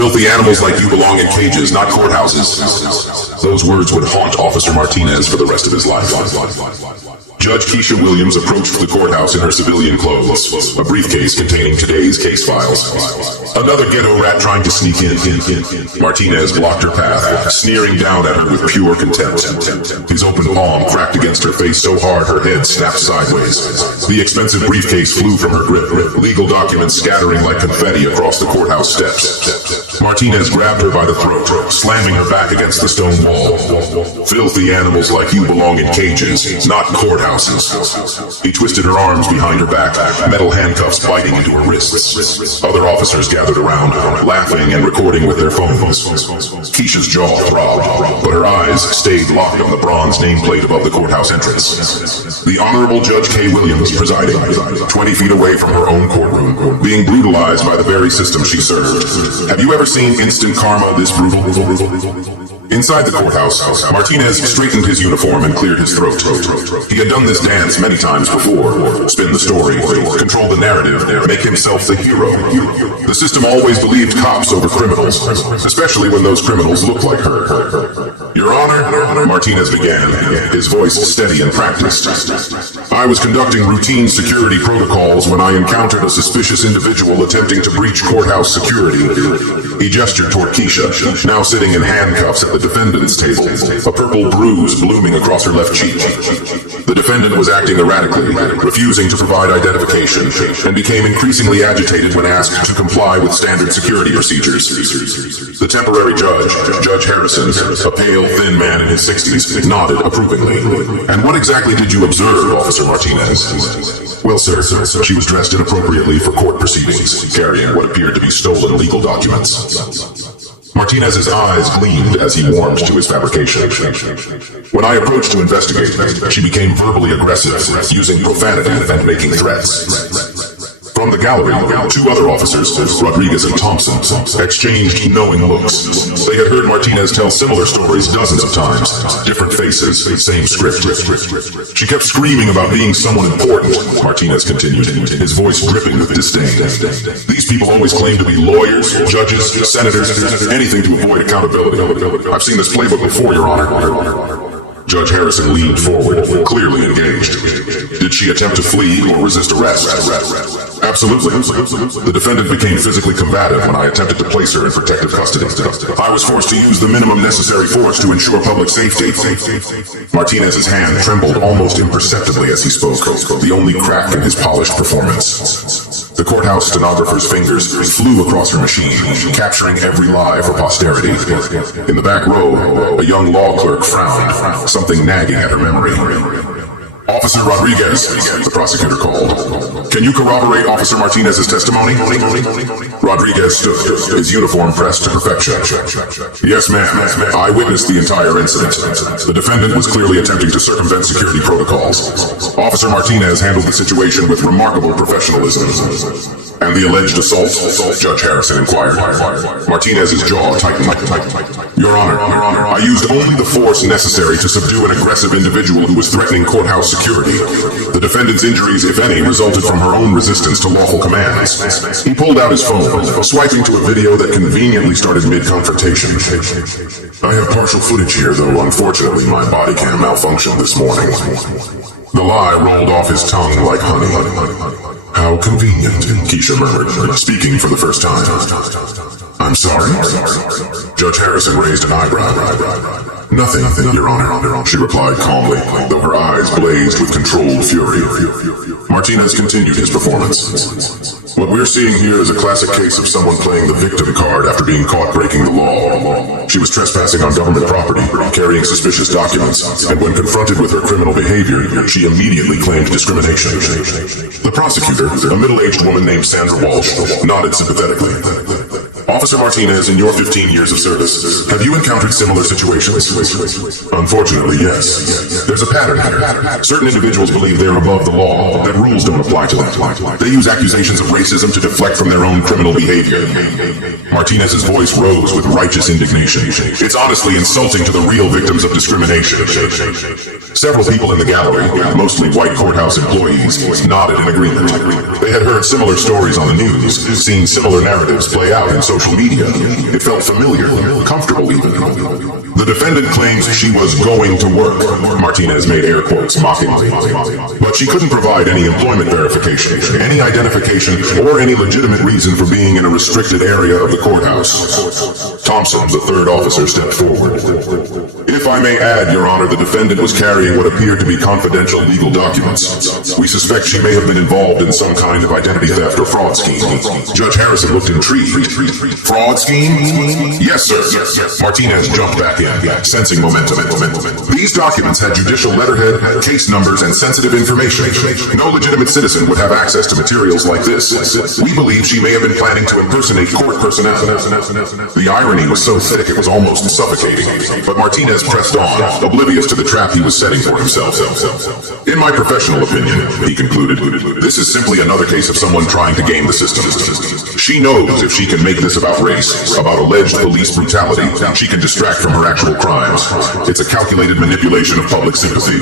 Filthy animals like you belong in cages, not courthouses. Those words would haunt Officer Martinez for the rest of his life. Judge Keisha Williams approached the courthouse in her civilian clothes, a briefcase containing today's case files. Another ghetto rat trying to sneak in. Martinez blocked her path, sneering down at her with pure contempt. His open palm cracked against her face so hard her head snapped sideways. The expensive briefcase flew from her grip, legal documents scattering like confetti across the courthouse steps. Martinez grabbed her by the throat, slamming her back against the stone wall. Filthy animals like you belong in cages, not courthouses. He twisted her arms behind her back, metal handcuffs biting into her wrists. Other officers gathered around, laughing and recording with their phones. Keisha's jaw throbbed, but her eyes stayed locked on the bronze nameplate above the courthouse entrance. The Honorable Judge K. Williams presiding, 20 feet away from her own courtroom, being brutalized by the very system she served. Have you ever seen instant karma this brutal? Inside the courthouse, Martinez straightened his uniform and cleared his throat. He had done this dance many times before. Spin the story, control the narrative, make himself the hero. The system always believed cops over criminals, especially when those criminals looked like her. Your Honor, Martinez began, his voice steady and practiced. I was conducting routine security protocols when I encountered a suspicious individual attempting to breach courthouse security. He gestured toward Keisha, now sitting in handcuffs at the defendant's table, a purple bruise blooming across her left cheek. The defendant was acting erratically, refusing to provide identification, and became increasingly agitated when asked to comply with standard security procedures. The temporary judge, Judge Harrison, a pale, thin man in his 60s, nodded approvingly. And what exactly did you observe, Officer Martinez? Well, sir, she was dressed inappropriately for court proceedings, carrying what appeared to be stolen legal documents. Martinez's eyes gleamed as he warmed to his fabrication. When I approached to investigate, she became verbally aggressive, using profanity and making threats. From the gallery, two other officers, Rodriguez and Thompson, exchanged knowing looks. They had heard Martinez tell similar stories dozens of times. Different faces, same script. She kept screaming about being someone important, Martinez continued, his voice dripping with disdain. These people always claim to be lawyers, judges, senators, anything to avoid accountability. I've seen this playbook before, Your Honor. Judge Harrison leaned forward, clearly engaged. Did she attempt to flee or resist arrest? Absolutely. The defendant became physically combative when I attempted to place her in protective custody. I was forced to use the minimum necessary force to ensure public safety. Martinez's hand trembled almost imperceptibly as he spoke, the only crack in his polished performance. The courthouse stenographer's fingers flew across her machine, capturing every lie for posterity. In the back row, a young law clerk frowned, something nagging at her memory. Officer Rodriguez, the prosecutor called. Can you corroborate Officer Martinez's testimony? Rodriguez stood, his uniform pressed to perfection. Yes, ma'am. I witnessed the entire incident. The defendant was clearly attempting to circumvent security protocols. Officer Martinez handled the situation with remarkable professionalism. And the alleged assault? Judge Harrison inquired. Martinez's jaw tightened. Your Honor, I used only the force necessary to subdue an aggressive individual who was threatening courthouse security. The defendant's injuries, if any, resulted from her own resistance to lawful commands. He pulled out his phone, swiping to a video that conveniently started mid-confrontation. I have partial footage here, though unfortunately my body cam malfunctioned this morning. The lie rolled off his tongue like honey. How convenient, Keisha murmured, speaking for the first time. I'm sorry? Judge Harrison raised an eyebrow. Nothing, Your Honor, she replied calmly, though her eyes blazed with controlled fury. Martinez continued his performance. What we're seeing here is a classic case of someone playing the victim card after being caught breaking the law. She was trespassing on government property, carrying suspicious documents, and when confronted with her criminal behavior, she immediately claimed discrimination. The prosecutor, a middle-aged woman named Sandra Walsh, nodded sympathetically. Officer Martinez, in your 15 years of service, have you encountered similar situations? Unfortunately, yes. There's a pattern here. Certain individuals believe they're above the law, that rules don't apply to them. They use accusations of racism to deflect from their own criminal behavior. Martinez's voice rose with righteous indignation. It's honestly insulting to the real victims of discrimination. Several people in the gallery, mostly white courthouse employees, nodded in agreement. They had heard similar stories on the news, seen similar narratives play out in social media. It felt familiar, comfortable even. The defendant claims she was going to work. Martinez made air quotes mockingly. But she couldn't provide any employment verification, any identification, or any legitimate reason for being in a restricted area of the courthouse. Thompson, the third officer, stepped forward. If I may add, Your Honor, the defendant was carrying what appeared to be confidential legal documents. We suspect she may have been involved in some kind of identity theft or fraud scheme. Judge Harrison looked intrigued. Fraud scheme? Yes, sir. Martinez jumped back in, sensing momentum. These documents had judicial letterhead, case numbers, and sensitive information. No legitimate citizen would have access to materials like this. We believe she may have been planning to impersonate court personnel. The irony was so thick it was almost suffocating. But Martinez pressed on, oblivious to the trap he was setting for himself. In my professional opinion, he concluded, this is simply another case of someone trying to game the system. She knows if she can make this about race, about alleged police brutality, she can distract from her actual crimes. It's a calculated manipulation of public sympathy.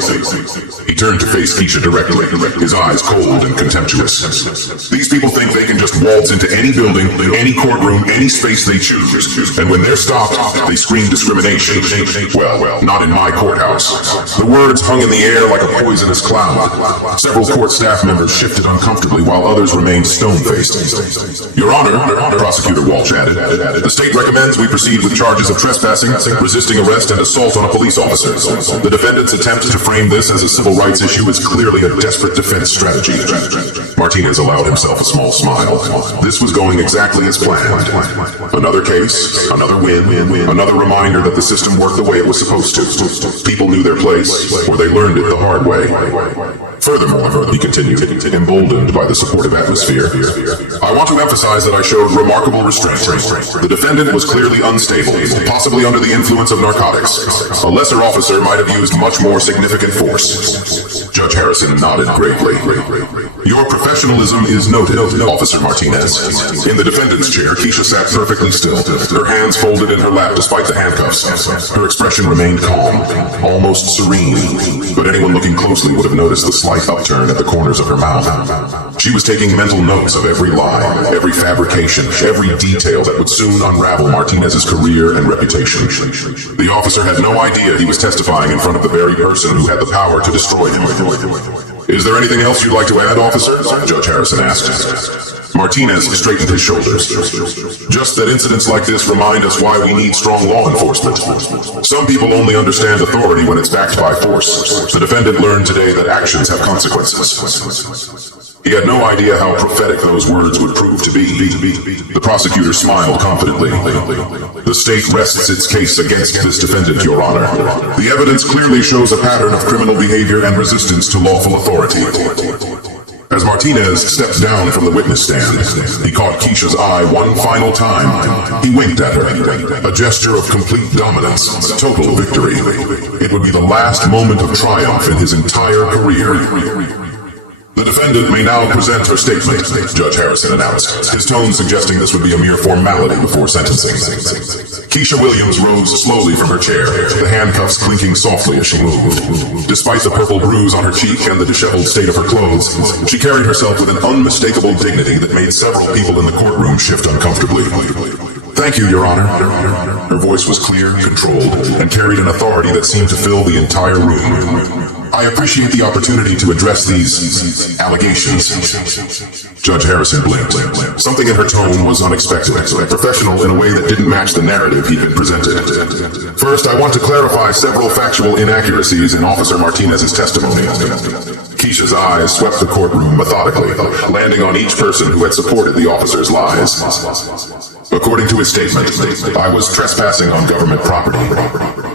He turned to face Keisha directly, his eyes cold and contemptuous. These people think they can just waltz into any building, any courtroom, any space they choose. And when they're stopped, they scream discrimination. Well, not in my courthouse. The words hung in the air like a poisonous cloud. Several court staff members shifted uncomfortably while others remained stone-faced. Your Honor, Prosecutor Walsh added, the state recommends we proceed with charges of trespassing, resisting arrest, and assault on a police officer. The defendant's attempt to frame this as a civil rights issue is clearly a desperate defense strategy. Martinez allowed himself a small smile. This was going exactly as planned. Another case, another win, another reminder that the system worked the way it was supposed to. People knew their place, or they learned it the hard way. Furthermore, he continued, emboldened by the supportive atmosphere, I want to emphasize that I showed remarkable restraint. The defendant was clearly unstable, possibly under the influence of narcotics. A lesser officer might have used much more significant force. Judge Harrison nodded gravely. Your professionalism is noted, Officer Martinez. In the defendant's chair, Keisha sat perfectly still, her hands folded in her lap despite the handcuffs. Her expression remained calm, almost serene, but anyone looking closely would have noticed the slight upturn at the corners of her mouth. She was taking mental notes of every lie, every fabrication, every detail that would soon unravel Martinez's career and reputation. The officer had no idea he was testifying in front of the very person who had the power to destroy him. Is there anything else you'd like to add, officer? Judge Harrison asked. Martinez straightened his shoulders. Just that incidents like this remind us why we need strong law enforcement. Some people only understand authority when it's backed by force. The defendant learned today that actions have consequences. He had no idea how prophetic those words would prove to be. The prosecutor smiled confidently. The state rests its case against this defendant, Your Honor. The evidence clearly shows a pattern of criminal behavior and resistance to lawful authority. As Martinez stepped down from the witness stand, he caught Keisha's eye one final time. He winked at her, a gesture of complete dominance, total victory. It would be the last moment of triumph in his entire career. The defendant may now present her statement, Judge Harrison announced, his tone suggesting this would be a mere formality before sentencing. Keisha Williams rose slowly from her chair, the handcuffs clinking softly as she moved. Despite the purple bruise on her cheek and the disheveled state of her clothes, she carried herself with an unmistakable dignity that made several people in the courtroom shift uncomfortably. Thank you, Your Honor. Her voice was clear, controlled, and carried an authority that seemed to fill the entire room. I appreciate the opportunity to address these allegations. Judge Harrison blinked. Something in her tone was unexpected, professional in a way that didn't match the narrative he'd been presented. First, I want to clarify several factual inaccuracies in Officer Martinez's testimony. Keisha's eyes swept the courtroom methodically, landing on each person who had supported the officer's lies. According to his statement, I was trespassing on government property.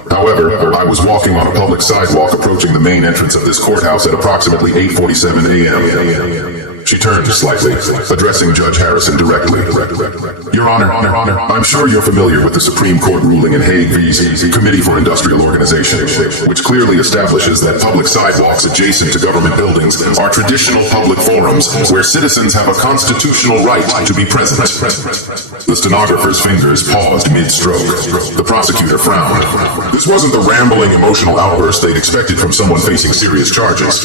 However, I was walking on a public sidewalk approaching the main entrance of this courthouse at approximately 8:47 a.m. She turned slightly, addressing Judge Harrison directly. Your Honor, I'm sure you're familiar with the Supreme Court ruling in Hague v. Committee for Industrial Organization, which clearly establishes that public sidewalks adjacent to government buildings are traditional public forums where citizens have a constitutional right to be present. The stenographer's fingers paused mid-stroke. The prosecutor frowned. This wasn't the rambling, emotional outburst they'd expected from someone facing serious charges.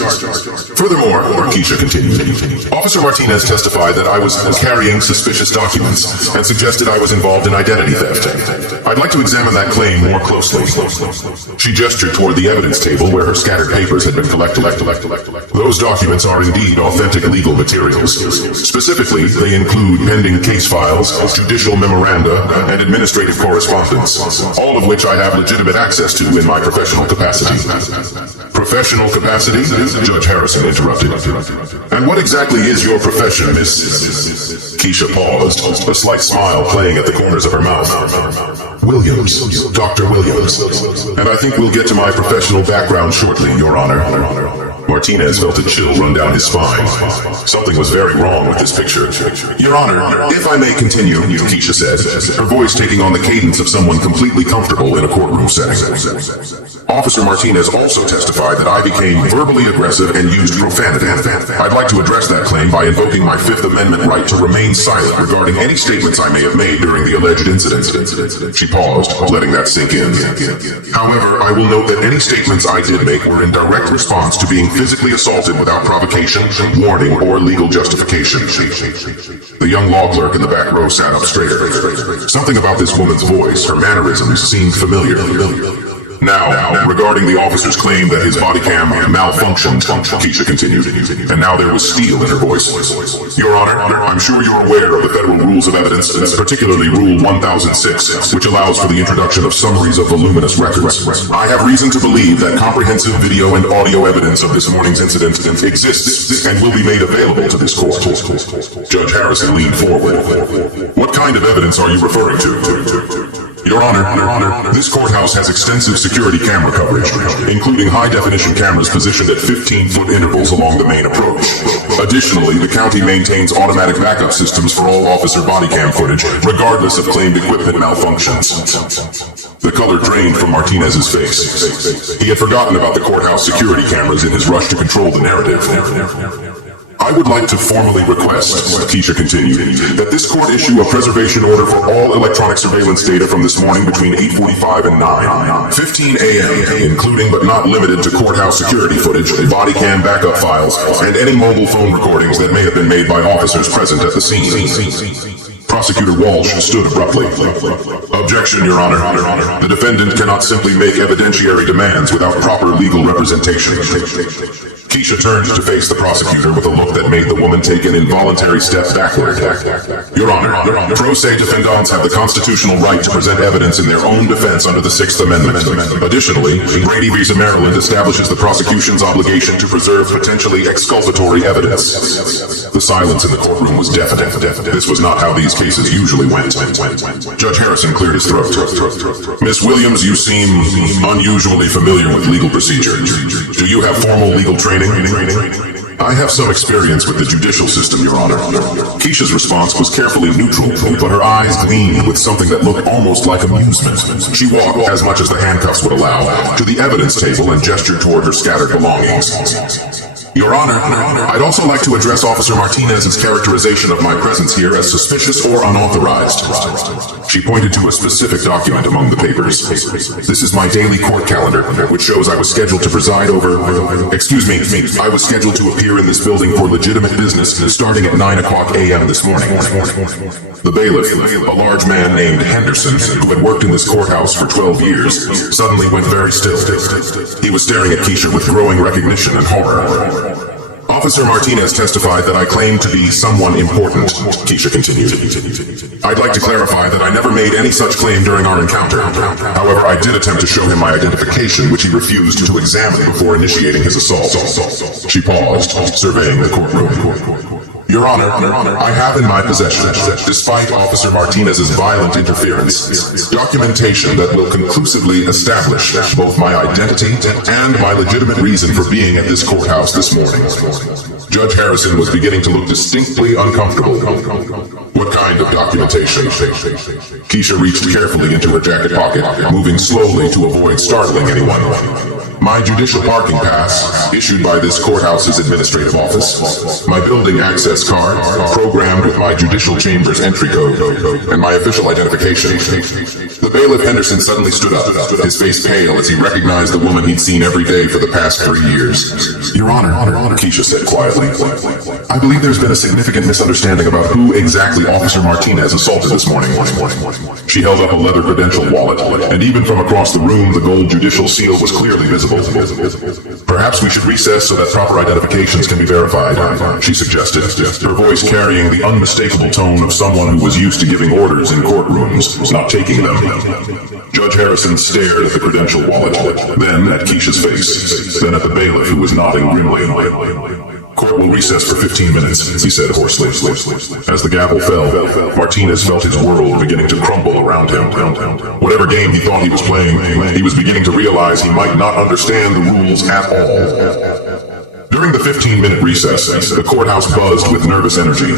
Furthermore, Keisha continued, Officer Martinez testified that I was carrying suspicious documents and suggested I was involved in identity theft. I'd like to examine that claim more closely. She gestured toward the evidence table where her scattered papers had been collected. Those documents are indeed authentic legal materials. Specifically, they include pending case files, judicial memoranda, and administrative correspondence, all of which I have legitimate access to in my professional capacity. Professional capacity? Judge Harrison interrupted. And what exactly is your profession, Miss... Keisha paused, a slight smile playing at the corners of her mouth. Williams. Dr. Williams. And I think we'll get to my professional background shortly, Your Honor. Martinez felt a chill run down his spine. Something was very wrong with this picture. Your Honor, if I may continue, Keisha said, her voice taking on the cadence of someone completely comfortable in a courtroom setting. Officer Martinez also testified that I became verbally aggressive and used profanity. I'd like to address that claim by invoking my Fifth Amendment right to remain silent regarding any statements I may have made during the alleged incident. She paused, letting that sink in. However, I will note that any statements I did make were in direct response to being physically assaulted without provocation, warning, or legal justification. The young law clerk in the back row sat up straighter. Something about this woman's voice, her mannerisms, seemed familiar. Now, regarding the officer's claim that his body cam malfunctioned, Keisha continued, and now there was steel in her voice. Your Honor, I'm sure you're aware of the federal rules of evidence, particularly Rule 1006, which allows for the introduction of summaries of voluminous records. I have reason to believe that comprehensive video and audio evidence of this morning's incident exists and will be made available to this court. Judge Harrison leaned forward. What kind of evidence are you referring to? Your Honor, this courthouse has extensive security camera coverage, including high-definition cameras positioned at 15-foot intervals along the main approach. Additionally, the county maintains automatic backup systems for all officer body cam footage, regardless of claimed equipment malfunctions. The color drained from Martinez's face. He had forgotten about the courthouse security cameras in his rush to control the narrative. I would like to formally request, Keisha continued, that this court issue a preservation order for all electronic surveillance data from this morning between 8:45 and 9:15 a.m., including but not limited to courthouse security footage, body cam backup files, and any mobile phone recordings that may have been made by officers present at the scene. Prosecutor Walsh stood abruptly. Objection, Your Honor. The defendant cannot simply make evidentiary demands without proper legal representation. Keisha turned to face the prosecutor with a look that made the woman take an involuntary step backward. Your Honor, pro se defendants have the constitutional right to present evidence in their own defense under the Sixth Amendment. Additionally, Brady v. Maryland establishes the prosecution's obligation to preserve potentially exculpatory evidence. The silence in the courtroom was deafening. This was not how these cases usually went. Judge Harrison cleared his throat. Miss Williams, you seem unusually familiar with legal procedure. Do you have formal legal training? I have some experience with the judicial system, Your Honor. Keisha's response was carefully neutral, but her eyes gleamed with something that looked almost like amusement. She walked, as much as the handcuffs would allow, to the evidence table and gestured toward her scattered belongings. Your Honor, I'd also like to address Officer Martinez's characterization of my presence here as suspicious or unauthorized. She pointed to a specific document among the papers. This is my daily court calendar, which shows I was scheduled to preside over... I was scheduled to appear in this building for legitimate business starting at 9:00 a.m. this morning. The bailiff, a large man named Henderson, who had worked in this courthouse for 12 years, suddenly went very still. He was staring at Keisha with growing recognition and horror. Officer Martinez testified that I claimed to be someone important, Keisha continued. I'd like to clarify that I never made any such claim during our encounter. However, I did attempt to show him my identification, which he refused to examine before initiating his assault. She paused, surveying the courtroom. Your Honor, I have in my possession, despite Officer Martinez's violent interference, documentation that will conclusively establish both my identity and my legitimate reason for being at this courthouse this morning. Judge Harrison was beginning to look distinctly uncomfortable. What kind of documentation? Keisha reached carefully into her jacket pocket, moving slowly to avoid startling anyone. My judicial parking pass, issued by this courthouse's administrative office, my building access card, programmed with my judicial chamber's entry code, and my official identification. The bailiff Henderson suddenly stood up, his face pale as he recognized the woman he'd seen every day for the past 3 years. Your Honor, Keisha said quietly, I believe there's been a significant misunderstanding about who exactly Officer Martinez assaulted this morning. She held up a leather credential wallet, and even from across the room, the gold judicial seal was clearly visible. Perhaps we should recess so that proper identifications can be verified, she suggested, her voice carrying the unmistakable tone of someone who was used to giving orders in courtrooms, not taking them. Judge Harrison stared at the credential wallet, then at Keisha's face, then at the bailiff who was nodding grimly. Court will recess for 15 minutes, he said hoarsely. As the gavel fell, Martinez felt his world beginning to crumble around him. Whatever game he thought he was playing, he was beginning to realize he might not understand the rules at all. During the 15-minute recess, the courthouse buzzed with nervous energy.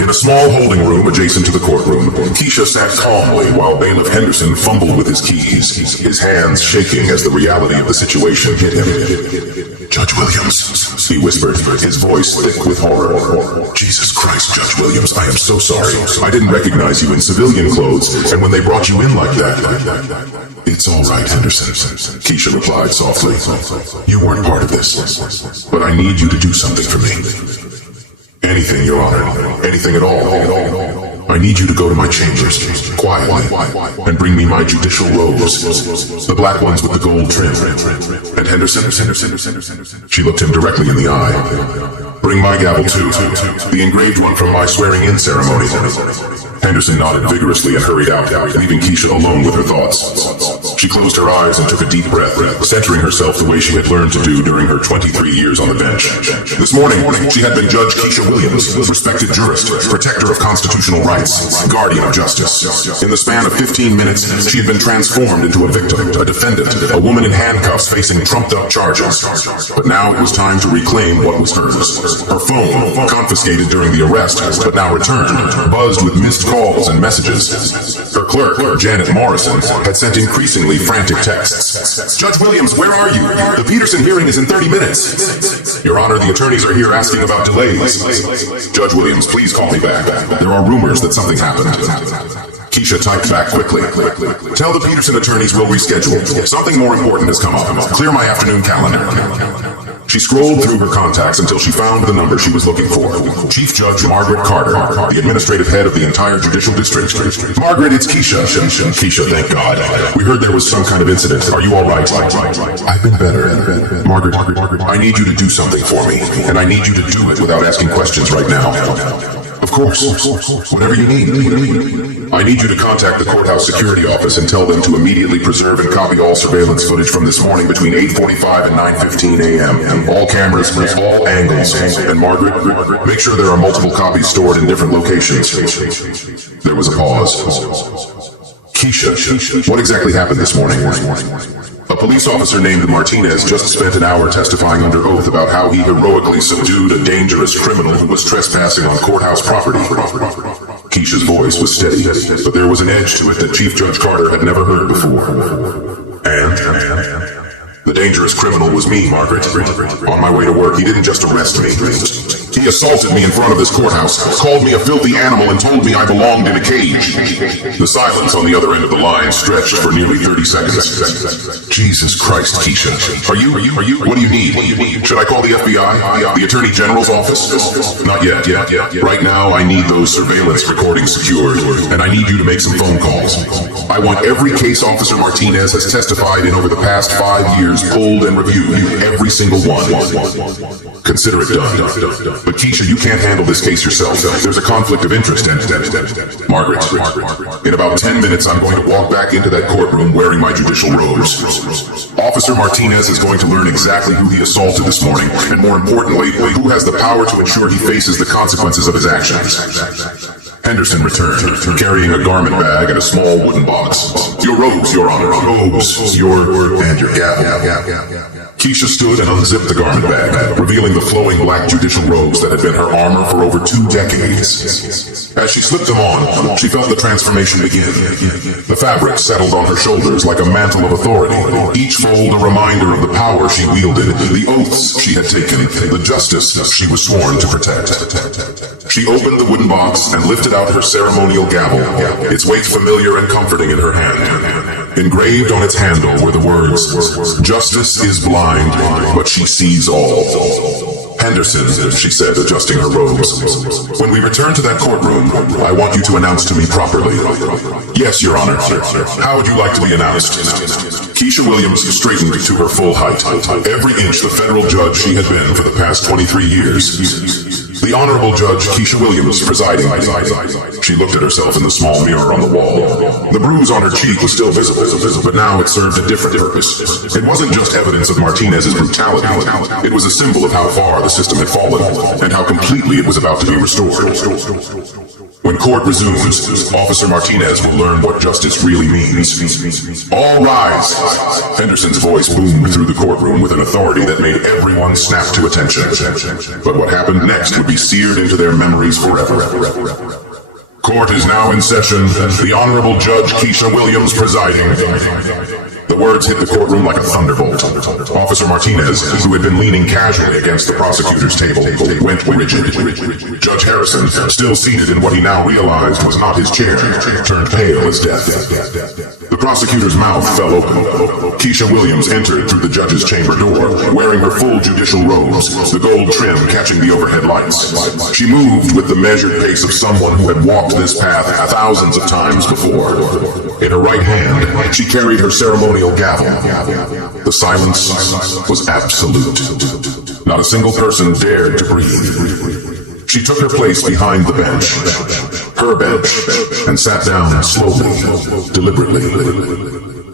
In a small holding room adjacent to the courtroom, Keisha sat calmly while Bailiff Henderson fumbled with his keys, his hands shaking as the reality of the situation hit him. Judge Williams, he whispered, his voice thick with horror. Jesus Christ, Judge Williams, I am so sorry. I didn't recognize you in civilian clothes, and when they brought you in like that... It's all right, Henderson, Keisha replied softly. You weren't part of this, but I need you to do something for me. Anything, Your Honor, anything at all. I need you to go to my chambers, quietly, and bring me my judicial robes, the black ones with the gold trim. And Henderson, she looked him directly in the eye. Bring my gavel too, the engraved one from my swearing-in ceremony. Henderson nodded vigorously and hurried out, leaving Keisha alone with her thoughts. She closed her eyes and took a deep breath, centering herself the way she had learned to do during her 23 years on the bench. This morning, she had been Judge Keisha Williams, respected jurist, protector of constitutional rights, guardian of justice. In the span of 15 minutes, she had been transformed into a victim, a defendant, a woman in handcuffs facing trumped-up charges. But now it was time to reclaim what was hers. Her phone, confiscated during the arrest, but now returned, buzzed with missed calls and messages. Her clerk, Janet Morrison, had sent increasingly frantic texts. Judge Williams, where are you? The Peterson hearing is in 30 minutes. Your Honor, the attorneys are here asking about delays. Judge Williams, please call me back. There are rumors that something happened. Keisha typed back quickly. Tell the Peterson attorneys we'll reschedule. Something more important has come up. Clear my afternoon calendar. She scrolled through her contacts until she found the number she was looking for. Chief Judge Margaret Carter, the administrative head of the entire judicial district. Margaret, it's Keisha. Keisha, thank God. We heard there was some kind of incident. Are you all right? I've been better. Margaret, I need you to do something for me, and I need you to do it without asking questions right now. Of course. Whatever you need. I need you to contact the courthouse security office and tell them to immediately preserve and copy all surveillance footage from this morning between 8:45 and 9:15 a.m. All cameras, all angles. And Margaret, make sure there are multiple copies stored in different locations. There was a pause. Keisha, what exactly happened this morning? A police officer named Martinez just spent an hour testifying under oath about how he heroically subdued a dangerous criminal who was trespassing on courthouse property. Keisha's voice was steady, but there was an edge to it that Chief Judge Carter had never heard before. And the dangerous criminal was me, Margaret. On my way to work, he didn't just arrest me. He assaulted me in front of this courthouse, called me a filthy animal, and told me I belonged in a cage. The silence on the other end of the line stretched for nearly 30 seconds. Jesus Christ, Keisha. Are you? What do you need? Should I call the FBI? The Attorney General's office? Not yet. Right now, I need those surveillance recordings secured, and I need you to make some phone calls. I want every case Officer Martinez has testified in over the past 5 years pulled and reviewed, every single one. Consider it done. But Keisha, you can't handle this case yourself. There's a conflict of interest. Margaret, in about 10 minutes, I'm going to walk back into that courtroom wearing my judicial robes. Officer Martinez is going to learn exactly who he assaulted this morning, and more importantly, who has the power to ensure he faces the consequences of his actions. Henderson returned, carrying a garment bag and a small wooden box. Your robes, Your Honor. Robes, and your gavel. Keisha stood and unzipped the garment bag, revealing the flowing black judicial robes that had been her armor for over 2 decades. As she slipped them on, she felt the transformation begin. The fabric settled on her shoulders like a mantle of authority, each fold a reminder of the power she wielded, the oaths she had taken, the justice she was sworn to protect. She opened the wooden box and lifted out her ceremonial gavel, its weight familiar and comforting in her hand. Engraved on its handle were the words, "Justice is blind, but she sees all." "Henderson," she said, adjusting her robes. "When we return to that courtroom, I want you to announce to me properly." "Yes, Your Honor. How would you like to be announced?" Keisha Williams straightened to her full height, every inch the federal judge she had been for the past 23 years. The Honorable Judge Keisha Williams presiding. She looked at herself in the small mirror on the wall. The bruise on her cheek was still visible, but now it served a different purpose. It wasn't just evidence of Martinez's brutality. It was a symbol of how far the system had fallen, and how completely it was about to be restored. When court resumes, Officer Martinez will learn what justice really means. "All rise!" Henderson's voice boomed through the courtroom with an authority that made everyone snap to attention. But what happened next would be seared into their memories forever. "Court is now in session. The Honorable Judge Keisha Williams presiding." The words hit the courtroom like a thunderbolt. Officer Martinez, who had been leaning casually against the prosecutor's table, went rigid. Judge Harrison, still seated in what he now realized was not his chair, turned pale as death. The prosecutor's mouth fell open. Keisha Williams entered through the judge's chamber door, wearing her full judicial robes, the gold trim catching the overhead lights. She moved with the measured pace of someone who had walked this path thousands of times before. In her right hand, she carried her ceremonial gavel. The silence was absolute. Not a single person dared to breathe. She took her place behind the bench, her bench, and sat down slowly, deliberately.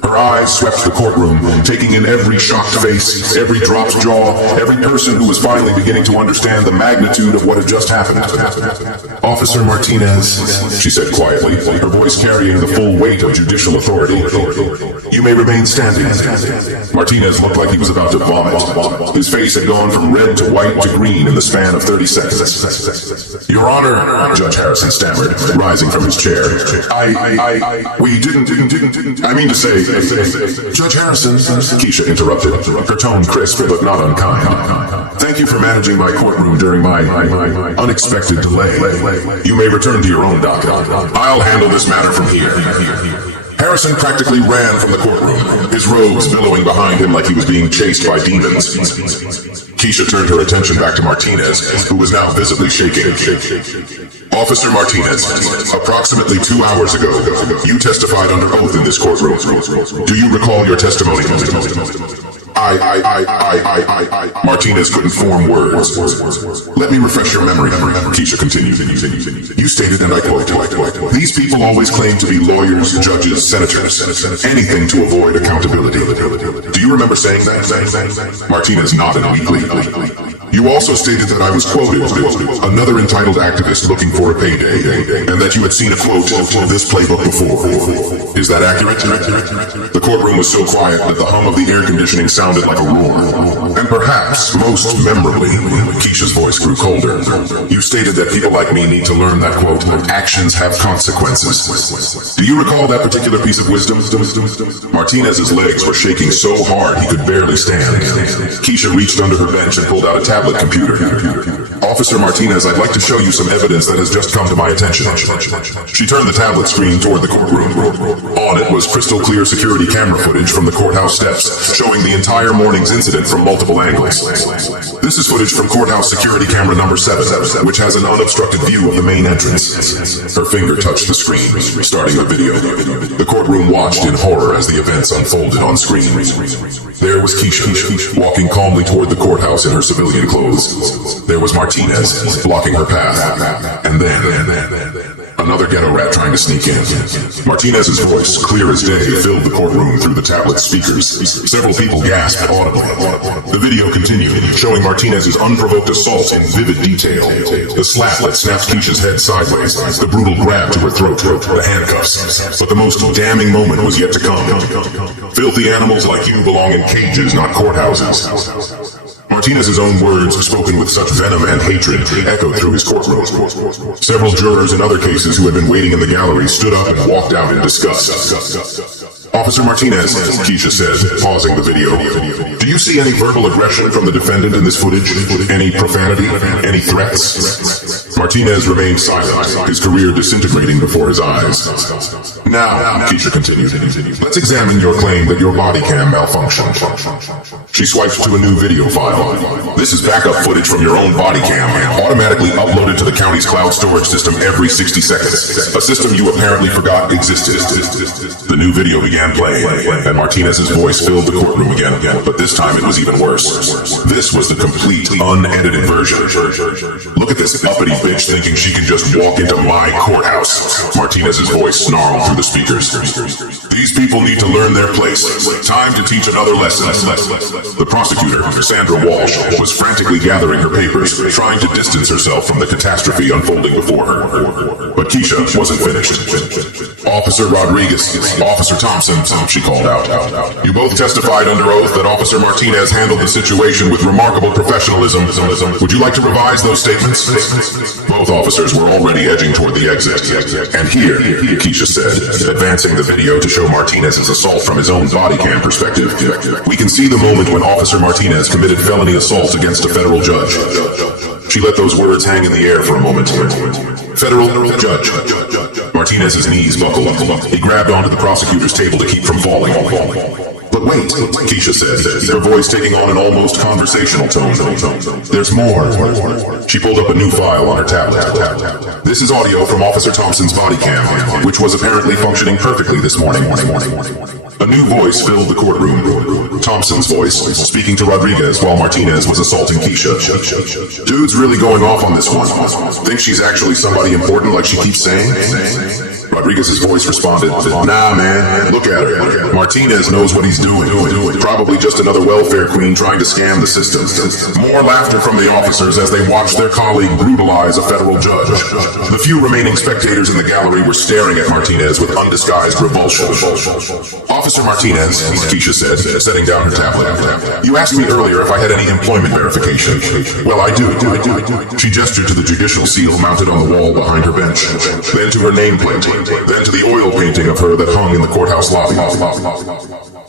Her eyes swept the courtroom, taking in every shocked face, every dropped jaw, every person who was finally beginning to understand the magnitude of what had just happened. "Officer Martinez," she said quietly, her voice carrying the full weight of judicial authority, "you may remain standing." Martinez looked like he was about to vomit. His face had gone from red to white to green in the span of 30 seconds. "Your Honor," Judge Harrison stammered, rising from his chair. We didn't, I mean to say, Judge Harrison," Keisha interrupted, her tone crisp but not unkind. "Thank you for managing my courtroom during my unexpected delay. You may return to your own docket. I'll handle this matter from here." Harrison practically ran from the courtroom, his robes billowing behind him like he was being chased by demons. Keisha turned her attention back to Martinez, who was now visibly shaking. "Officer Martinez, approximately 2 hours ago, you testified under oath in this courtroom. Do you recall your testimony?" Martinez couldn't form words. "Let me refresh your memory," Keisha continued. "You stated, and I quote, 'These people always claim to be lawyers, judges, senators, anything to avoid accountability.' Do you remember saying that?" Martinez nodded weakly. "You also stated that I was quoted, another entitled activist looking for a payday, and that you had seen a quote, this playbook before. Is that accurate?" The courtroom was so quiet that the hum of the air conditioning sounded like a roar. "And perhaps, most memorably," Keisha's voice grew colder, "you stated that people like me need to learn that, quote, actions have consequences. Do you recall that particular piece of wisdom?" Martinez's legs were shaking so hard he could barely stand. Keisha reached under her bench and pulled out a tablet computer. "Officer Martinez, I'd like to show you some evidence that has just come to my attention." She turned the tablet screen toward the courtroom. On it was crystal clear security camera footage from the courthouse steps, showing the entire morning's incident from multiple angles. "This is footage from courthouse security camera number 7, which has an unobstructed view of the main entrance." Her finger touched the screen, starting the video. The courtroom watched in horror as the events unfolded on screen. There was Keisha, walking calmly toward the courthouse in her civilian clothes. There was Martinez, blocking her path. And then, Another ghetto rat trying to sneak in. Martinez's voice, clear as day, filled the courtroom through the tablet speakers. Several people gasped audibly. The video continued, showing Martinez's unprovoked assault in vivid detail. The slap that snapped Keisha's head sideways, the brutal grab to her throat, the handcuffs. But the most damning moment was yet to come. Filthy animals like you belong in cages, not courthouses. Martinez's own words, spoken with such venom and hatred, echoed through his courtroom. Several jurors in other cases who had been waiting in the gallery stood up and walked out in disgust. Officer Martinez, Keisha said, pausing the video, do you see any verbal aggression from the defendant in this footage? Any profanity? Any threats? Martinez remained silent, his career disintegrating before his eyes. Now, Keisha continued, let's examine your claim that your body cam malfunctioned. She swiped to a new video file. This is backup footage from your own body cam, automatically uploaded to the county's cloud storage system every 60 seconds, a system you apparently forgot existed. The new video began playing, and Martinez's voice filled the courtroom again, but this time it was even worse. This was the complete, unedited version. Look at this uppity bitch thinking she can just walk into my courthouse. Martinez's voice snarled through the speakers. These people need to learn their place. Time to teach another lesson. The prosecutor, Sandra Walsh, was frantically gathering her papers, trying to distance herself from the catastrophe unfolding before her. But Keisha wasn't finished. Officer Rodriguez, Officer Thompson, she called out. You both testified under oath that Officer Martinez handled the situation with remarkable professionalism. Would you like to revise those statements? Both officers were already edging toward the exit. And here, Keisha said, advancing the video to show Martinez's assault from his own body cam perspective, we can see the moment when Officer Martinez committed felony assault against a federal judge. She let those words hang in the air for a moment. Federal judge. Martinez's knees buckled. He grabbed onto the prosecutor's table to keep from falling. But wait, Keisha said, her voice taking on an almost conversational tone. There's more. She pulled up a new file on her tablet. This is audio from Officer Thompson's body cam, which was apparently functioning perfectly this morning. A new voice filled the courtroom. Thompson's voice, speaking to Rodriguez while Martinez was assaulting Keisha. Dude's really going off on this one. Think she's actually somebody important like she keeps saying? Rodriguez's voice responded, nah man, look at her. Martinez knows what he's doing. Probably just another welfare queen trying to scam the system. More laughter from the officers as they watched their colleague brutalize a federal judge. The few remaining spectators in the gallery were staring at Martinez with undisguised revulsion. Officer Martinez, Keisha said, setting down her tablet. You asked me earlier if I had any employment verification. Well, I do. She gestured to the judicial seal mounted on the wall behind her bench, then to her nameplate, then to the oil painting of her that hung in the courthouse lobby.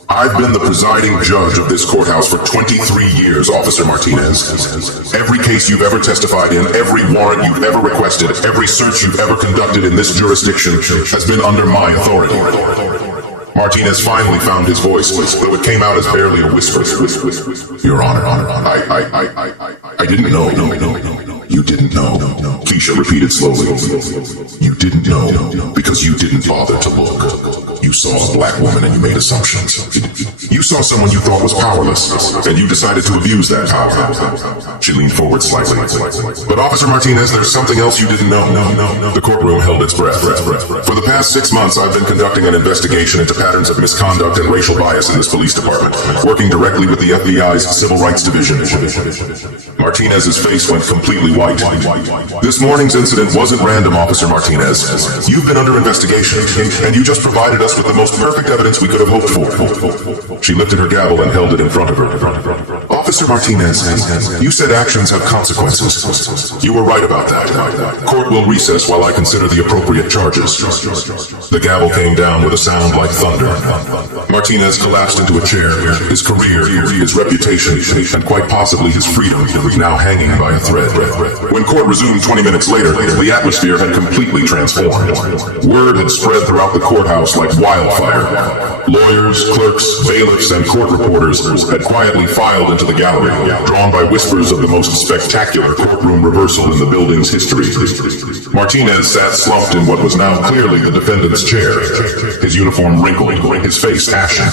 I've been the presiding judge of this courthouse for 23 years, Officer Martinez. Every case you've ever testified in, every warrant you've ever requested, every search you've ever conducted in this jurisdiction has been under my authority. Martinez finally found his voice, though it came out as barely a whisper. Your Honor, I didn't know. You didn't know. Keisha repeated slowly. You didn't know because you didn't bother to look. You saw a black woman and you made assumptions. You saw someone you thought was powerless, and you decided to abuse that power. She leaned forward slightly. But Officer Martinez, there's something else you didn't know. The courtroom held its breath. For the past 6 months, I've been conducting an investigation into patterns of misconduct and racial bias in this police department, working directly with the FBI's Civil Rights Division. Martinez's face went completely white. This morning's incident wasn't random, Officer Martinez. You've been under investigation, and you just provided us with the most perfect evidence we could have hoped for. She lifted her gavel and held it in front of her. Officer Martinez, you said actions have consequences. You were right about that. Court will recess while I consider the appropriate charges. The gavel came down with a sound like thunder. Martinez collapsed into a chair, his career, his reputation, and quite possibly his freedom now hanging by a thread. When court resumed 20 minutes later, the atmosphere had completely transformed. Word had spread throughout the courthouse like wildfire. Lawyers, clerks, bailiffs, and court reporters had quietly filed into the gallery, drawn by whispers of the most spectacular courtroom reversal in the building's history. Martinez sat slumped in what was now clearly the defendant's chair, his uniform wrinkled, his face ashen.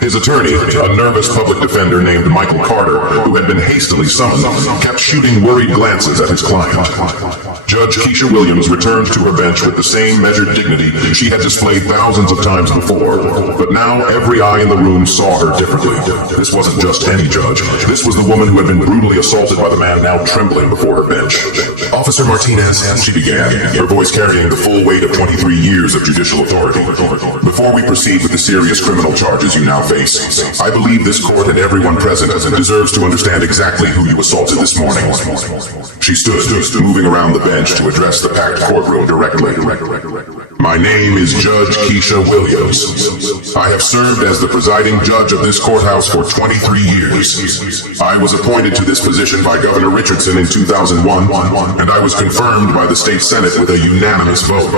His attorney, a nervous public defender named Michael Carter, who had been hastily summoned, kept shooting worried glances at his client. Judge Keisha Williams returned to her bench with the same measured dignity she had displayed thousands of times before. But now every eye in the room saw her differently. This wasn't just any judge. This was the woman who had been brutally assaulted by the man now trembling before her bench. Officer Martinez, she began, her voice carrying the full weight of 23 years of judicial authority. Before we proceed with the serious criminal charges you now face, I believe this court and everyone present deserves to understand exactly who you assaulted this morning. She stood, moving around the bench to address the packed courtroom directly. My name is Judge Keisha Williams. I have served as the presiding judge of this courthouse for 23 years. I was appointed to this position by Governor Richardson in 2001, and I was confirmed by the state senate with a unanimous vote.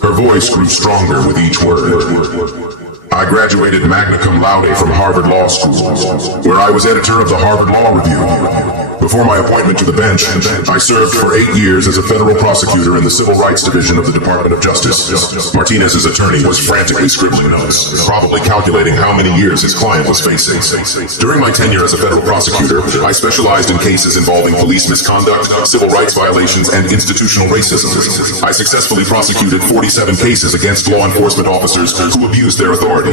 Her voice grew stronger with each word. I graduated magna cum laude from Harvard Law School, where I was editor of the Harvard Law Review. Before my appointment to the bench, I served for 8 years as a federal prosecutor in the Civil Rights Division of the Department of Justice. Martinez's attorney was frantically scribbling notes, probably calculating how many years his client was facing. During my tenure as a federal prosecutor, I specialized in cases involving police misconduct, civil rights violations, and institutional racism. I successfully prosecuted 47 cases against law enforcement officers who abused their authority.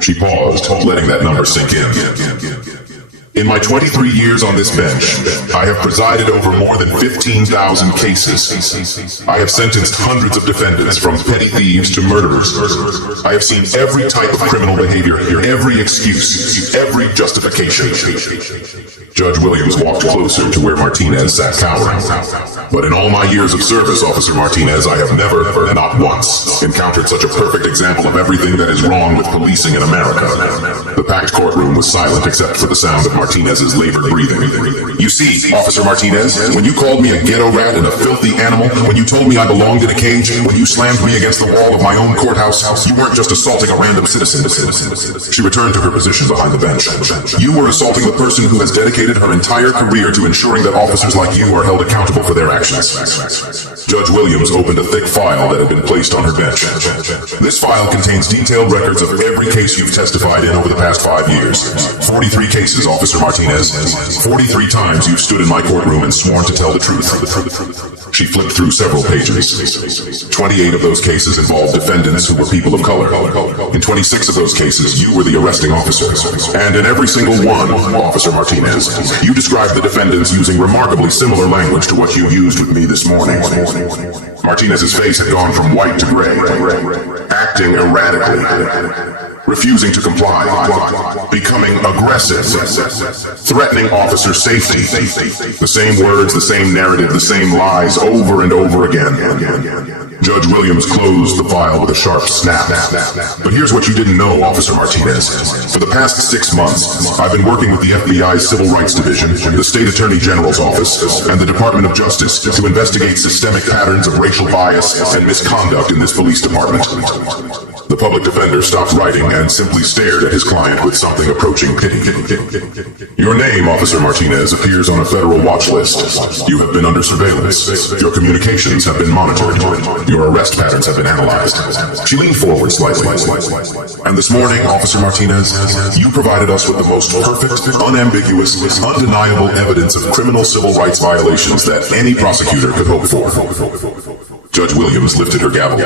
She paused, letting that number sink in. In my 23 years on this bench, I have presided over more than 15,000 cases. I have sentenced hundreds of defendants, from petty thieves to murderers. I have seen every type of criminal behavior, every excuse, every justification. Judge Williams walked closer to where Martinez sat cowering. But in all my years of service, Officer Martinez, I have never, not once, encountered such a perfect example of everything that is wrong with policing in America. The packed courtroom was silent except for the sound of Martinez's labored breathing. You see, Officer Martinez, when you called me a ghetto rat and a filthy animal, when you told me I belonged in a cage, when you slammed me against the wall of my own courthouse, you weren't just assaulting a random citizen. She returned to her position behind the bench. You were assaulting the person who has dedicated her entire career to ensuring that officers like you are held accountable for their actions. Judge Williams opened a thick file that had been placed on her bench. This file contains detailed records of every case you've testified in over the past 5 years. 43 cases, Officer Martinez. 43 times you've stood in my courtroom and sworn to tell the truth. She flipped through several pages. 28 of those cases involved defendants who were people of color. In 26 of those cases, you were the arresting officer. And in every single one, Officer Martinez, you described the defendants using remarkably similar language to what you used with me this morning. Martinez's face had gone from white to gray, acting erratically, refusing to comply, becoming aggressive, threatening officer safety. The same words, the same narrative, the same lies over and over again. Judge Williams closed the file with a sharp snap. But here's what you didn't know, Officer Martinez. For the past 6 months, I've been working with the FBI's Civil Rights Division, the State Attorney General's Office, and the Department of Justice to investigate systemic patterns of racial bias and misconduct in this police department. The public defender stopped writing and simply stared at his client with something approaching pity. Your name, Officer Martinez, appears on a federal watch list. You have been under surveillance. Your communications have been monitored. Your arrest patterns have been analyzed. She leaned forward slightly. And this morning, Officer Martinez, you provided us with the most perfect, unambiguous, undeniable evidence of criminal civil rights violations that any prosecutor could hope for. Judge Williams lifted her gavel.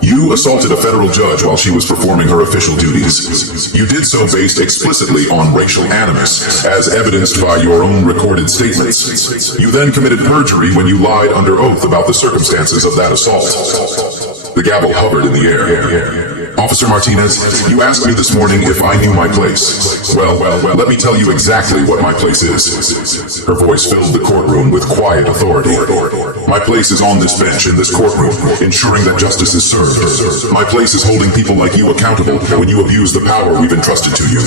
You assaulted a federal judge while she was performing her official duties. You did so based explicitly on racial animus, as evidenced by your own recorded statements. You then committed perjury when you lied under oath about the circumstances of that assault. The gavel hovered in the air. Officer Martinez, you asked me this morning if I knew my place. Well, let me tell you exactly what my place is. Her voice filled the courtroom with quiet authority. My place is on this bench in this courtroom, ensuring that justice is served. My place is holding people like you accountable when you abuse the power we've entrusted to you.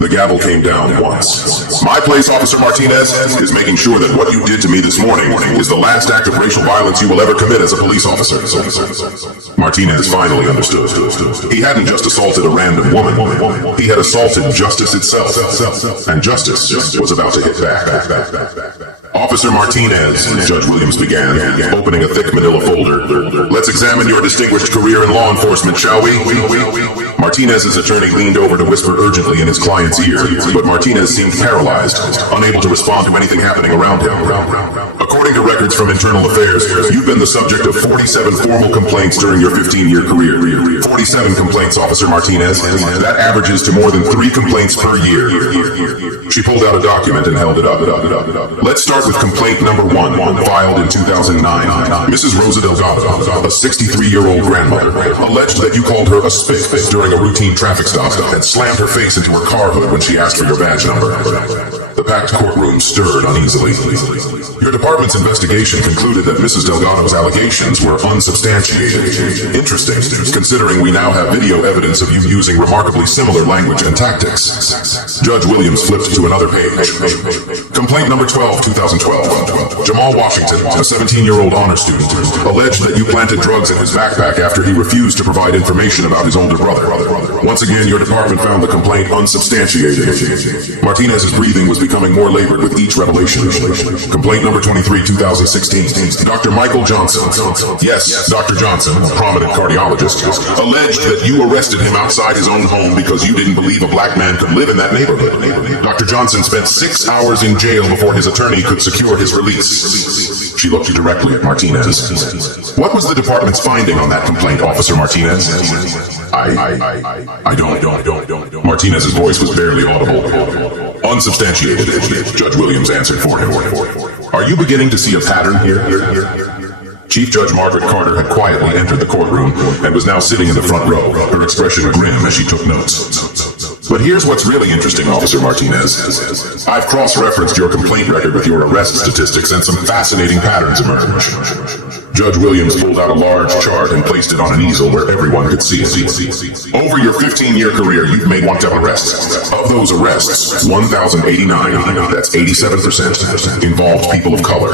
The gavel came down once. My place, Officer Martinez, is making sure that what you did to me this morning is the last act of racial violence you will ever commit as a police officer. Martinez finally understood. He hadn't just assaulted a random woman. He had assaulted justice itself. And justice was about to hit back. Officer Martinez, Judge Williams began, opening a thick manila folder. Let's examine your distinguished career in law enforcement, shall we? Martinez's attorney leaned over to whisper urgently in his client's ear, but Martinez seemed paralyzed, unable to respond to anything happening around him. According to records from Internal Affairs, you've been the subject of 47 formal complaints during your 15-year career. 47 complaints, Officer Martinez. That averages to more than 3 complaints per year. She pulled out a document and held it up. Let's start with complaint number 1, filed in 2009. Mrs. Rosa Delgado, a 63-year-old grandmother, alleged that you called her a spick during a routine traffic stop and slammed her face into her car hood when she asked for your badge number. The packed courtroom stirred uneasily. Your department's investigation concluded that Mrs. Delgado's allegations were unsubstantiated. Interesting, considering we now have video evidence of you using remarkably similar language and tactics. Judge Williams flipped to another page. Complaint number 12, 2012. Jamal Washington, a 17-year-old honor student, alleged that you planted drugs in his backpack after he refused to provide information about his older brother. Once again, your department found the complaint unsubstantiated. Martinez's breathing was becoming more labored with each revelation. Complaint number 23, 2016. Dr. Michael Johnson, yes, Dr. Johnson, a prominent cardiologist, alleged that you arrested him outside his own home because you didn't believe a black man could live in that neighborhood. Dr. Johnson spent 6 hours in jail before his attorney could secure his release. She looked directly at Martinez. What was the department's finding on that complaint, Officer Martinez? I don't. Martinez's voice was barely audible. Unsubstantiated, Judge Williams answered for him. Are you beginning to see a pattern here? Chief Judge Margaret Carter had quietly entered the courtroom and was now sitting in the front row, her expression grim as she took notes. But here's what's really interesting, Officer Martinez. I've cross-referenced your complaint record with your arrest statistics, and some fascinating patterns emerge. Judge Williams pulled out a large chart and placed it on an easel where everyone could see it. Over your 15-year career, you've made 1 arrests. Of those arrests, 1,089, that's 87%, involved people of color.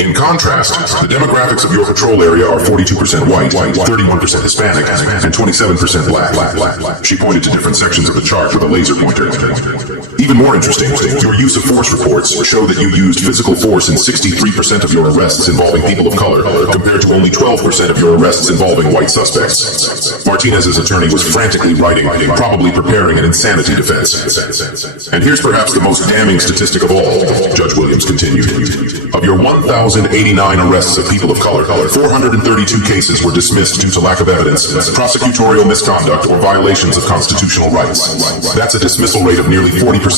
In contrast, the demographics of your patrol area are 42% white, 31% Hispanic, and 27% black. She pointed to different sections of the chart with a laser pointer. Even more interesting, your use of force reports show that you used physical force in 63% of your arrests involving people of color, compared to only 12% of your arrests involving white suspects. Martinez's attorney was frantically writing, probably preparing an insanity defense. And here's perhaps the most damning statistic of all, Judge Williams continued. Of your 1,089 arrests of people of color, 432 cases were dismissed due to lack of evidence, prosecutorial misconduct, or violations of constitutional rights. That's a dismissal rate of nearly 40%.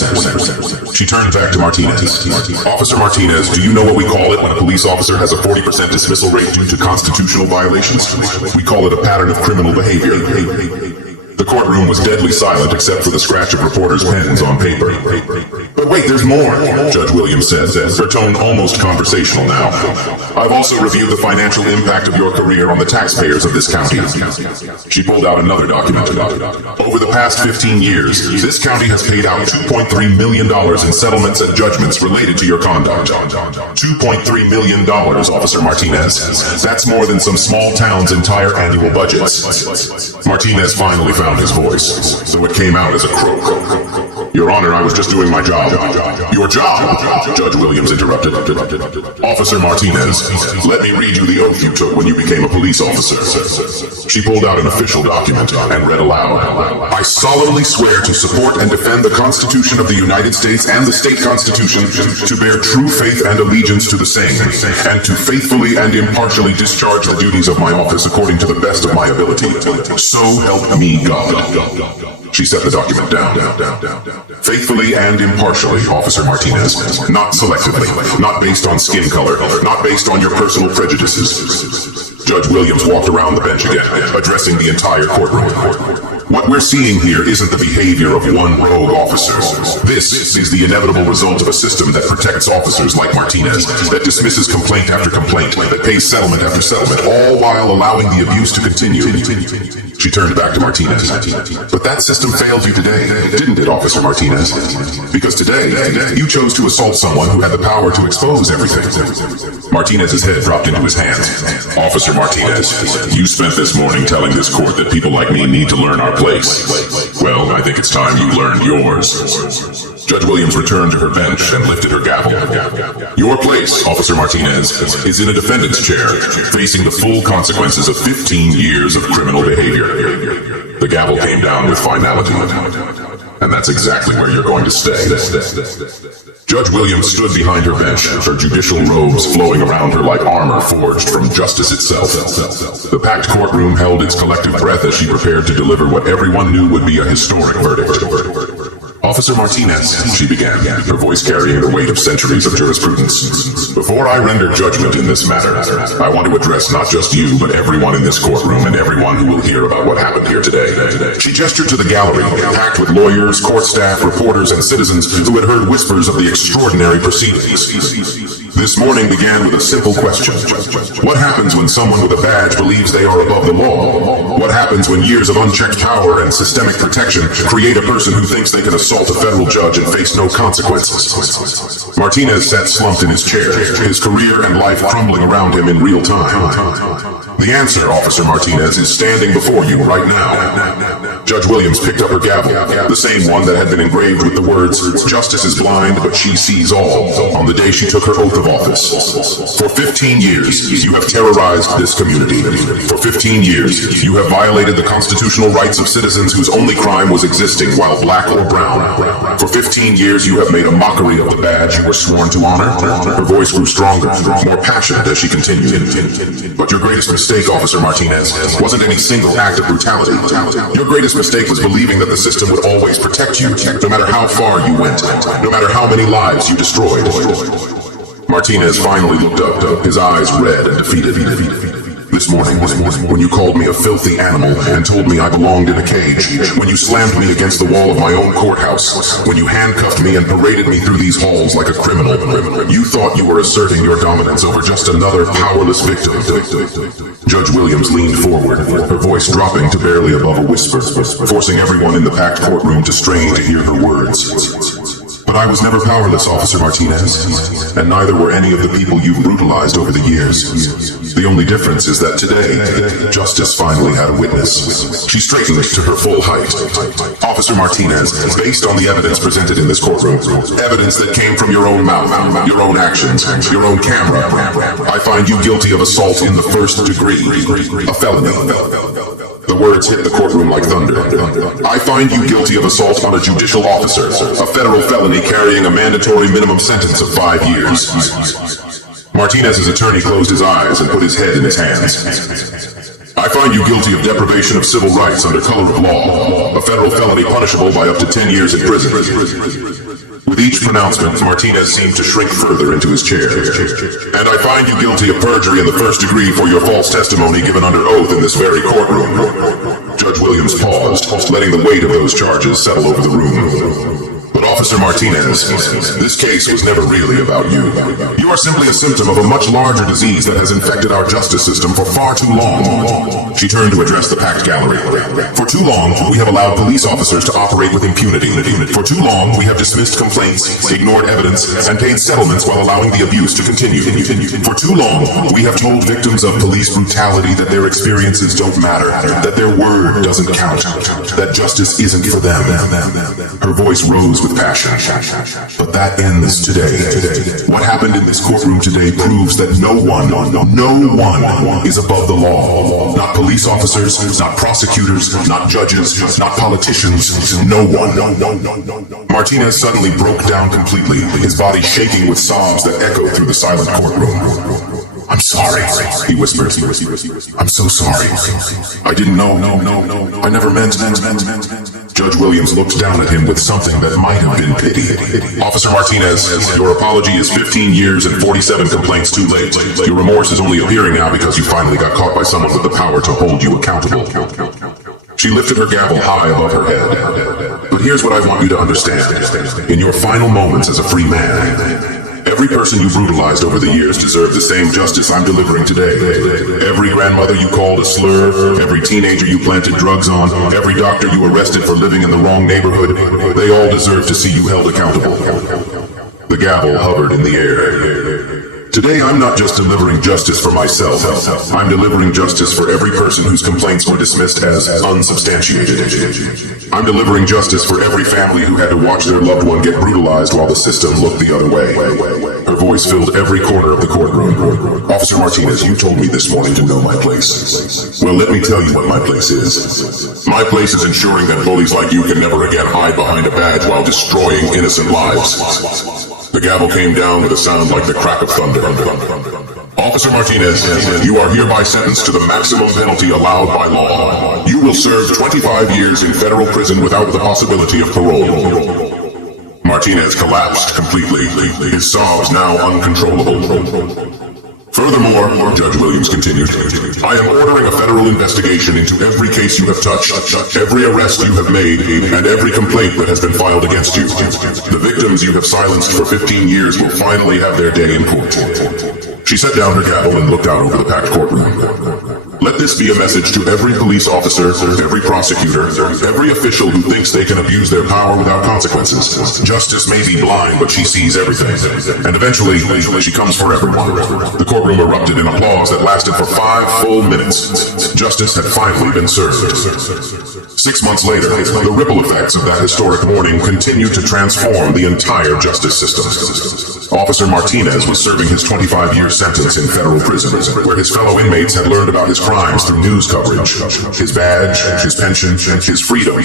She turned back to Martinez. Officer Martinez, do you know what we call it when a police officer has a 40% dismissal rate due to constitutional violations? We call it a pattern of criminal behavior. The courtroom was deadly silent except for the scratch of reporters' pens on paper. But wait, there's more, Judge Williams said, her tone almost conversational now. I've also reviewed the financial impact of your career on the taxpayers of this county. She pulled out another document. Over the past 15 years, this county has paid out $2.3 million in settlements and judgments related to your conduct. $2.3 million, Officer Martinez. That's more than some small town's entire annual budgets. Martinez finally found his voice, though it came out as a croak. Your Honor, I was just doing my job. Your job? Judge Williams interrupted. Officer Martinez, let me read you the oath you took when you became a police officer. She pulled out an official document and read aloud. I solemnly swear to support and defend the Constitution of the United States and the state constitution, to bear true faith and allegiance to the same, and to faithfully and impartially discharge the duties of my office according to the best of my ability. So help me God. She set the document down. Faithfully and impartially, Officer Martinez. Not selectively, not based on skin color, not based on your personal prejudices. Judge Williams walked around the bench again, addressing the entire courtroom. What we're seeing here isn't the behavior of one rogue officer. This is the inevitable result of a system that protects officers like Martinez, that dismisses complaint after complaint, that pays settlement after settlement, all while allowing the abuse to continue. She turned back to Martinez. But that system failed you today, didn't it, Officer Martinez? Because today, you chose to assault someone who had the power to expose everything. Martinez's head dropped into his hands. Officer Martinez, you spent this morning telling this court that people like me need to learn our place. Well, I think it's time you learned yours. Judge Williams returned to her bench and lifted her gavel. Your place, Officer Martinez, is in a defendant's chair, facing the full consequences of 15 years of criminal behavior. The gavel came down with finality, and that's exactly where you're going to stay. Judge Williams stood behind her bench, her judicial robes flowing around her like armor forged from justice itself. The packed courtroom held its collective breath as she prepared to deliver what everyone knew would be a historic verdict. Officer Martinez, she began, her voice carrying the weight of centuries of jurisprudence. Before I render judgment in this matter, I want to address not just you, but everyone in this courtroom and everyone who will hear about what happened here today. She gestured to the gallery, packed with lawyers, court staff, reporters, and citizens who had heard whispers of the extraordinary proceedings. This morning began with a simple question. What happens when someone with a badge believes they are above the law? What happens when years of unchecked power and systemic protection create a person who thinks they can assault a federal judge and face no consequences? Martinez sat slumped in his chair, his career and life crumbling around him in real time. The answer, Officer Martinez, is standing before you right now. Judge Williams picked up her gavel, the same one that had been engraved with the words, "Justice is blind, but she sees all," on the day she took her oath of office. For 15 years, you have terrorized this community. For 15 years, you have violated the constitutional rights of citizens whose only crime was existing while black or brown. For 15 years, you have made a mockery of the badge you were sworn to honor. Her voice grew stronger, more passionate as she continued. But your greatest mistake, Officer Martinez, wasn't any single act of brutality. Your greatest mistake was believing that the system would always protect you, no matter how far you went, no matter how many lives you destroyed. Martinez finally looked up, his eyes red and defeated. This morning, when you called me a filthy animal and told me I belonged in a cage, when you slammed me against the wall of my own courthouse, when you handcuffed me and paraded me through these halls like a criminal, you thought you were asserting your dominance over just another powerless victim. Judge Williams leaned forward, her voice dropping to barely above a whisper, forcing everyone in the packed courtroom to strain to hear her words. But I was never powerless, Officer Martinez, and neither were any of the people you've brutalized over the years. The only difference is that today, justice finally had a witness. She straightened to her full height. Officer Martinez, based on the evidence presented in this courtroom, evidence that came from your own mouth, your own actions, your own camera, I find you guilty of assault in the first degree, a felony. The words hit the courtroom like thunder. I find you guilty of assault on a judicial officer, a federal felony carrying a mandatory minimum sentence of 5 years. Martinez's attorney closed his eyes and put his head in his hands. I find you guilty of deprivation of civil rights under color of law, a federal felony punishable by up to 10 years in prison. With each pronouncement, Martinez seemed to shrink further into his chair. And I find you guilty of perjury in the first degree for your false testimony given under oath in this very courtroom. Judge Williams paused, letting the weight of those charges settle over the room. But Officer Martinez, this case was never really about you. You are simply a symptom of a much larger disease that has infected our justice system for far too long. She turned to address the packed gallery. For too long, we have allowed police officers to operate with impunity. For too long, we have dismissed complaints, ignored evidence, and paid settlements while allowing the abuse to continue. For too long, we have told victims of police brutality that their experiences don't matter, that their word doesn't count, that justice isn't for them. Her voice rose with passion. But that ends today. What happened in this courtroom today proves that no one is above the law. Not police officers, not prosecutors, not judges, not politicians, no one. Martinez suddenly broke down completely, his body shaking with sobs that echoed through the silent courtroom. I'm sorry, he whispered. I'm so sorry. I didn't know. I never meant. Judge Williams looked down at him with something that might have been pity. Officer Martinez, your apology is 15 years and 47 complaints too late. Your remorse is only appearing now because you finally got caught by someone with the power to hold you accountable. She lifted her gavel high above her head. But here's what I want you to understand. In your final moments as a free man, every person you brutalized over the years deserved the same justice I'm delivering today. Every grandmother you called a slur, every teenager you planted drugs on, every doctor you arrested for living in the wrong neighborhood, they all deserve to see you held accountable. The gavel hovered in the air. Today, I'm not just delivering justice for myself. I'm delivering justice for every person whose complaints were dismissed as unsubstantiated. I'm delivering justice for every family who had to watch their loved one get brutalized while the system looked the other way. Her voice filled every corner of the courtroom. Officer Martinez, you told me this morning to know my place. Well, let me tell you what my place is. My place is ensuring that bullies like you can never again hide behind a badge while destroying innocent lives. The gavel came down with a sound like the crack of thunder. Officer Martinez, you are hereby sentenced to the maximum penalty allowed by law. You will serve 25 years in federal prison without the possibility of parole. Martinez collapsed completely, his sobs now uncontrollable. Furthermore, Judge Williams continued, I am ordering a federal investigation into every case you have touched, every arrest you have made, and every complaint that has been filed against you. The victims you have silenced for 15 years will finally have their day in court. She set down her gavel and looked out over the packed courtroom. Let this be a message to every police officer, every prosecutor, every official who thinks they can abuse their power without consequences. Justice may be blind, but she sees everything. And eventually, she comes for everyone. The courtroom erupted in applause that lasted for 5 full minutes. Justice had finally been served. 6 months later, the ripple effects of that historic morning continued to transform the entire justice system. Officer Martinez was serving his 25-year sentence in federal prison, where his fellow inmates had learned about his crimes through news coverage. His badge, his pension, his freedom,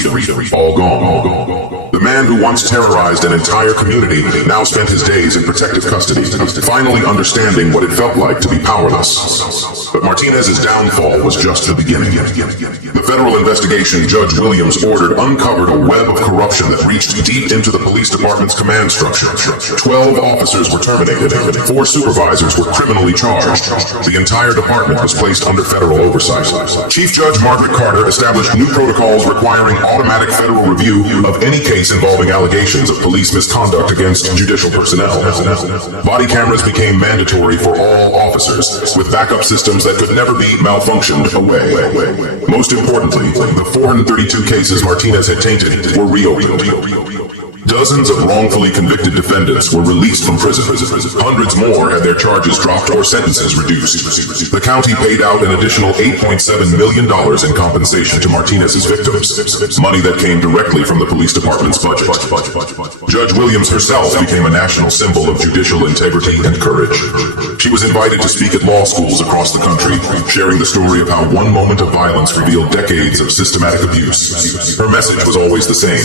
all gone. The man who once terrorized an entire community now spent his days in protective custody, finally understanding what it felt like to be powerless. But Martinez's downfall was just the beginning. The federal investigation Judge Williams ordered uncovered a web of corruption that reached deep into the police department's command structure. 12 officers were terminated, 4 supervisors were criminally charged. The entire department was placed under federal oversight. Chief Judge Margaret Carter established new protocols requiring automatic federal review of any case involving allegations of police misconduct against judicial personnel. Body cameras became mandatory for all officers, with backup systems that could never be malfunctioned away. Most importantly, the 432 cases Martinez had tainted were reopened. Dozens of wrongfully convicted defendants were released from prison. Hundreds more had their charges dropped or sentences reduced. The county paid out an additional $8.7 million in compensation to Martinez's victims, money that came directly from the police department's budget. Judge Williams herself became a national symbol of judicial integrity and courage. She was invited to speak at law schools across the country, sharing the story of how one moment of violence revealed decades of systematic abuse. Her message was always the same.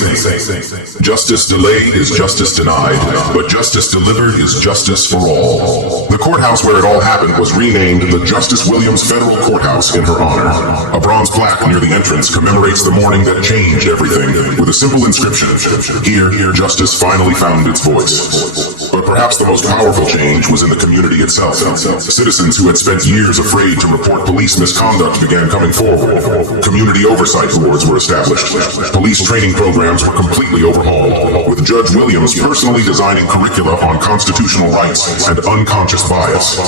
Justice delayed is justice denied, but justice delivered is justice for all. The courthouse where it all happened was renamed the Justice Williams Federal Courthouse in her honor. A bronze plaque near the entrance commemorates the morning that changed everything, with a simple inscription, Here, justice finally found its voice. But perhaps the most powerful change was in the community itself. Citizens who had spent years afraid to report police misconduct began coming forward. Community oversight boards were established. Police training programs were completely overhauled, with Judge Williams personally designing curricula on constitutional rights and unconscious bias.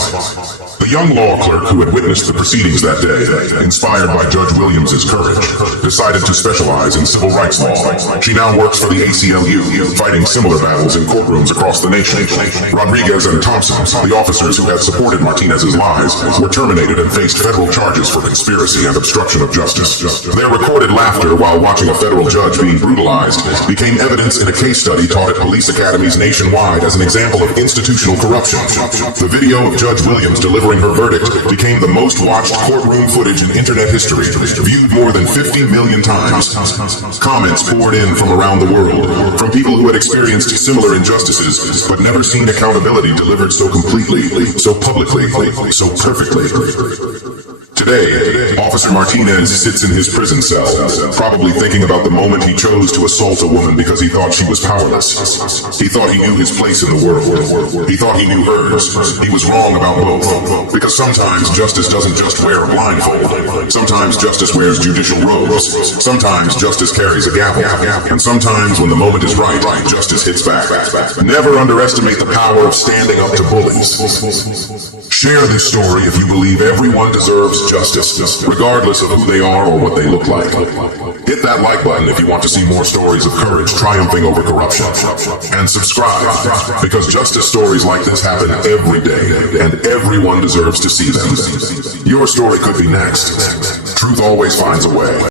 The young law clerk who had witnessed the proceedings that day, inspired by Judge Williams's courage, decided to specialize in civil rights law. She now works for the ACLU, fighting similar battles in courtrooms across the nation. Rodriguez and Thompson, the officers who had supported Martinez's lies, were terminated and faced federal charges for conspiracy and obstruction of justice. Their recorded laughter while watching a federal judge being brutalized became evidence in a case study taught at police academies nationwide as an example of institutional corruption. The video of Judge Williams delivering her verdict became the most watched courtroom footage in internet history, viewed more than 50 million times. Comments poured in from around the world, from people who had experienced similar injustices, but never seen accountability delivered so completely, so publicly, so perfectly. Today, Officer Martinez sits in his prison cell, probably thinking about the moment he chose to assault a woman because he thought she was powerless. He thought he knew his place in the world. He thought he knew hers. He was wrong about both. Because sometimes justice doesn't just wear a blindfold. Sometimes justice wears judicial robes. Sometimes justice carries a gavel. And sometimes when the moment is right, justice hits back. Never underestimate the power of standing up to bullies. Share this story if you believe everyone deserves justice, regardless of who they are or what they look like. Hit that that like button if you want to see more stories of courage triumphing over corruption. And subscribe, because justice stories like this happen every day, and everyone deserves to see them. Your story could be next. Truth always finds a way.